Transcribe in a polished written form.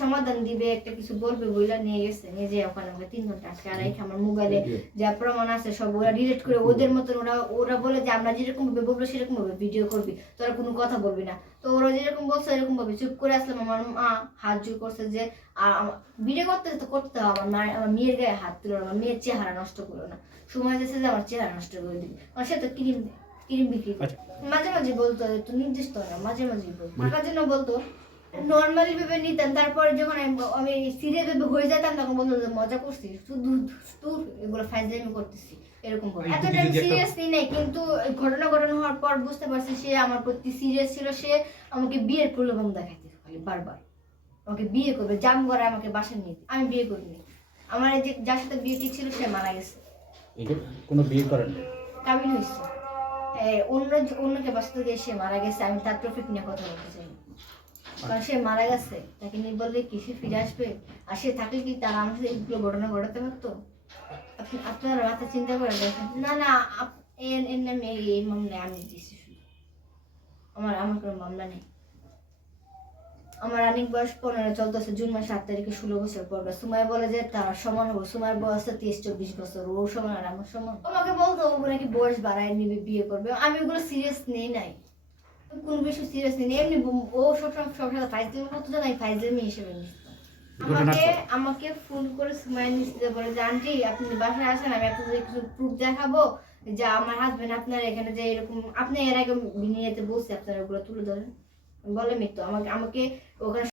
সমাধান দিবে, একটা কিছু বলবে বইলা নিয়ে গেছে, নিয়ে যে ওখানে আমাকে 3 ঘন্টা আজকে আর আমার মোবাইলে যা প্রমাণ আছে সব ওরা ডিলিট করে ওদের মতন ওরা বলে যে আমরা যেরকম ভাবে বলবো সেরকম ভাবে ভিডিও করবি, তোরা কোনো কথা বলবি না। তো ওরা যেরকম বলছে এরকম ভাবে চুপ করে আসলাম। আমার মা হাত জোর করছে যে আর ভিডিও করতে তো করতে হবে, আমার মেয়ের গায়ে হাত তুলো না, আমার মেয়ের চেহারা নষ্ট করো না। সময় যাচ্ছে যে আমার চেহারা নষ্ট করে দিবি, কারণ সে তো ক্রিম ক্রিম বিক্রি করে। মাঝে মাঝে বলতো তো নির্দিষ্ট না, মাঝে মাঝে বলতো টাকার জন্য বলতো, নর্মালি ভেবে নিতাম। তারপরে যখন আমি সিরিয়াস ভেবে হয়ে যেতাম তখন বলতো যে মজা করছি, শুধু তুই এগুলো ফাইজলামি করতেছি এরকম বলে। এতটা সিরিয়াস নিই নাই, কিন্তু ঘটনা হওয়ার পর বুঝতে পারছি সে আমার প্রতি সিরিয়াস ছিল। সে আমাকে বিয়ের প্রলোভন দেখাইতে খালি বারবার, আমাকে বিয়ে করবে, জাম করে আমাকে বাসায় নিয়ে। আমি বিয়ে করিনি, আমার এই যে যার সাথে বিয়ে ঠিক ছিল সে মারা গেছে। কোনো বিয়ে করেন? কাবিল হয়েছে অন্যকে বাসা থেকে সে মারা গেছে। আমি তার টপিক নিয়ে কথা বলতে চাই, কারণ সে মারা গেছে, তাকে নিয়ে বললে কি সে ফিরে আসবে? আর সে থাকলে কি তারা আমার সাথে এগুলো ঘটনা ঘটাতে পারতো? আপনারা মাথা চিন্তা করে দেখেন। না না, এর নামে এই মামলা আমি দিচ্ছি, শুধু আমার কোনো মামলা নেই। আমার রানিং বয়স 15 চলতেছে, জুন মাসে 8 তারিখে 16 বছর পড়বে। সুমাই বলে যে তার সমান হবো, সুমার বয়স 23-24 বছর, ও সমান আর আমার সমান। আমাকে বলতো ও নাকি বয়স বাড়ায় নিবে, বিয়ে করবে। আমি ওগুলো সিরিয়াস নেই নাই, কোন বিষয় সিরিয়াস নেই এমনি। ও সবসময় সব সাথে ফাইজলামি করতো, না আমি ফাইজলামি হিসেবে নিতাম। আমাকে ফোন করে সুমাইয়া নিশ্চিত বলে যে আন্টি আপনি বাসায় আসেন, আমি আপনাদের কিছু প্রুফ দেখাবো যে আমার হাজবেন্ড আপনার এখানে যে এরকম, আপনি এর আগে বিনিয়োগতে বলছে, আপনারা ওগুলো তুলে ধরেন। বলে মিথ্যা, আমাকে ওখানে